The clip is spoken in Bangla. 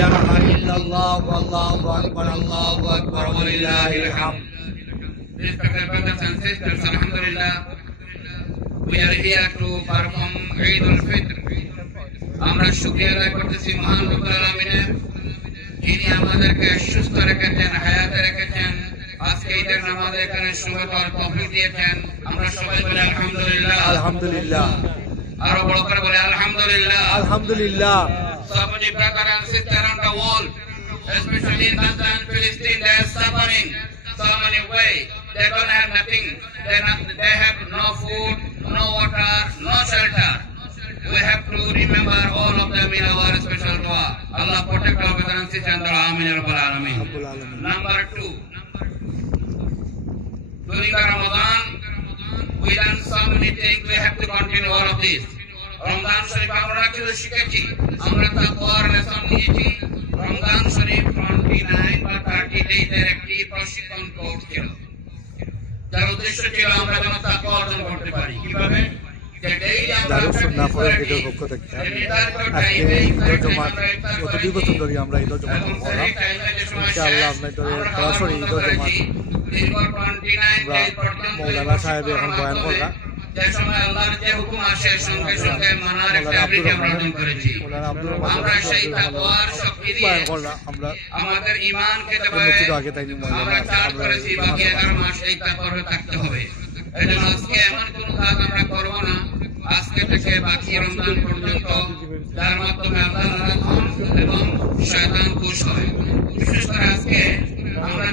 ইলাহা ইল্লাল্লাহ ওয়াল্লাহু আকবার আল্লাহু আকবার ওয়া লিল্লাহিল হামদ. Respected brothers and sisters, Alhamdulillah, we are here to perform Eid al-Fitr. আমরা শুকরিয়া আদায় করতেছি মহান রব্বুল আলামিনের, যিনি আমাদেরকে সুস্থ রেখেছেন, হায়াতে রেখেছেন, আজকে ঈদের নামাজ এখানে শুরু করার তৌফিক দিয়েছেন. আমরা সবাই বলি আলহামদুলিল্লাহ. আলহামদুলিল্লাহ. আরো বড় করে বলি আলহামদুলিল্লাহ. আলহামদুলিল্লাহ. So many brothers and sisters around the world, especially in Gaza and Palestine, they are suffering so many ways. They don't have nothing. They have no food, no water, no shelter. We have to remember all of them in our special dua. Allah protect our brothers and sisters and Amin ya Rabbal Alamin. Number 2, during the Ramadan, we done so many things. We have to continue all of this. Ramzan শরীফ আমরা কিছু শিখেছি, আমরা তাকওয়ার লেসন নিয়েছি. রমজান শরীফ 29 বা 30 ডেজের একটি প্রশিক্ষণ কোর্স ছিল, যার উদ্দেশ্য ছিল আমরা যেন তাকওয়া অর্জন করতে পারি. কিভাবে? দারুস সুন্নাহ ফরের ভিডিওর পক্ষ থেকে আজকে ঈদুল জুমাত গত 2 বছর ধরে আমরা ঈদুল জুমাত করলাম। ইনশাআল্লাহ আপনাদের সরাসরি ঈদুল জুমাত আমরা মৌলানা সাহেব এখন বয়ান করলাম। যে সময় আল্লাহর যে হুকুম আসে সঙ্গে সঙ্গে মানার একটা আবৃত্তি আমরা অর্জন করেছি। আমরা সেই তাকওয়ার শক্তি দিয়ে আমরা আমাদের ঈমানকে আমরা চার্জ করেছি, বাকি 11 মাস এই তাকওয়ার থাকতে হবে। এজন্য আজকে এমন কোনো কাজ আমরা করব না আজকে থেকে বাকি রমজান পর্যন্ত যার মাধ্যমে আল্লাহ নারাজ হন এবং শয়তান খুশ হয়। বিশেষ করে আজকে আমরা